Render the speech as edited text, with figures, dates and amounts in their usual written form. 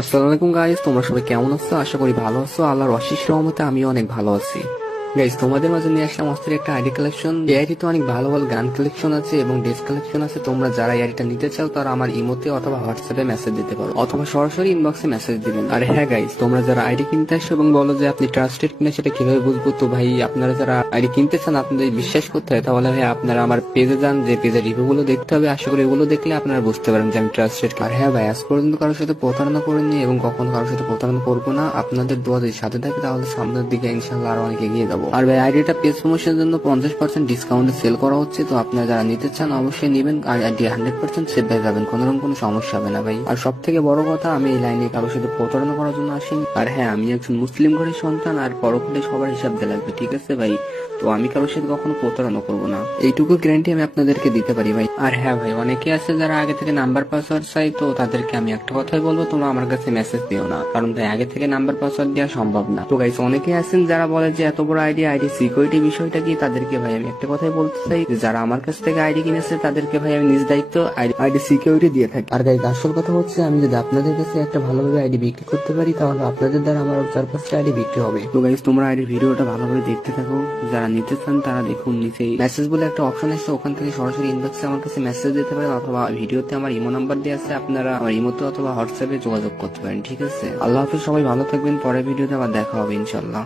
আসসালামু আলাইকুম গাইস, তোমরা সবাই কেমন আছো? আশা করি ভালো আছো। আল্লাহর অশেষ রহমতে আমিও অনেক ভালো আছি। গাইস, তোমাদের মাঝে নিয়ে আসলাম অস্থির একটা আইডি কালেকশন। এই আইডিতে অনেক ভালো ভালো গান কালেকশন আছে এবং ড্রেস কালেকশন আছে। তোমরা যারা এই আইডিটা নিতে চাও তারা আমার ইমোতে অথবা হোয়াটসঅ্যাপে মেসেজ দিতে পারো অথবা সরাসরি ইনবক্সে মেসেজ দিবেন। আর হ্যাঁ গাইস, তোমরা যারা আইডি কিনতে আসো এবং বলো যে আপনি ট্রাস্টেড কিনা সেটা কিভাবে বুঝবো? তো ভাই, আপনারা যারা আইডি কিনতে চান আপনাদের বিশ্বাস করতে হয়, তাহলে ভাই আপনারা আমার পেজে যান, যে পেজের রিভিউ গুলো দেখতে হবে। আশা করি এগুলো দেখলে আপনারা বুঝতে পারেন যে আমি ট্রাস্টেড। আর হ্যাঁ ভাই, আজ পর্যন্ত কারোর সাথে প্রতারণা করিনি এবং কখনো কারোর সাথে প্রতারণা করবো না। আপনাদের দোয়া যদি সাথে থাকে তাহলে সামনের দিকে ইনশাল্লাহ আরো অনেক এগিয়ে যাবো। আর ভাই, আইডিটা পেজ প্রমোশনের জন্য 50% ডিসকাউন্টে সেল করা হচ্ছে। তো আপনারা যারা নিতে চান অবশ্যই নিবেন। আর আইডি 100% সেভ হয়ে যাবেন, কোনো সমস্যা হবে না ভাই। আর সব থেকে বড় কথা, আমি এই লাইনে কারোর সাথে প্রতারণা করার জন্য আসিনি। আর হ্যাঁ, আমি একজন মুসলিম ঘরের সন্তান, আর পরকালে সবার হিসাব দিয়ে লাগবে, ঠিক আছে ভাই? তো আমি কারোর সাথে কখনো প্রতারণা করবো না, এইটুকু গ্যারান্টি আমি আপনাদেরকে দিতে পারি ভাই। আর হ্যাঁ ভাই, অনেকে আছে যারা আগে থেকে নাম্বার পাসওয়ার্ড চাই, তো তাদেরকে আমি একটা কথাই বলবো, তোমরা আমার কাছে মেসেজ দিও না, কারণ ভাই আগে থেকে নাম্বার পাসওয়ার্ড দেওয়া সম্ভব না। তো গাইস, অনেকে আছেন যারা বলে যে এত বড় আইডি সিকিউরিটি বিষয়টা কি, তাদেরকে ভাই আমি একটা কথাই বলতে চাই, যে যারা আমার কাছ থেকে আইডি কিনেছে তাদেরকে ভাই আমি নিজ দায়িত্ব আইডি সিকিউরিটি দিয়ে থাকি। আর গাইস, আসল কথা হচ্ছে, আমি যদি আপনাদের কাছে একটা ভালোভাবে আইডি বিক্রি করতে পারি, তাহলে আপনাদের দ্বারা আমার 4-5টা আইডি বিক্রি হবে। তো গাইস, তোমরা আইডির ভিডিওটা ভালোভাবে দেখতে থাকো। যারা নিতে চান তারা দেখুন, নিচে মেসেজ বলে একটা অপশন আছে, ওখান থেকে সরাসরি ইনবক্সে আমার কাছে মেসেজ দিতে পারেন, অথবা ভিডিওতে আমার ইমো নাম্বার দেওয়া আছে, আপনারা আমার ইমোতে অথবা হোয়াটসঅ্যাপে যোগাযোগ করতে পারেন, ঠিক আছে? আল্লাহ হাফেজ, সবাই ভালো থাকবেন। পরের ভিডিওতে আবার দেখা হবে ইনশাল্লাহ।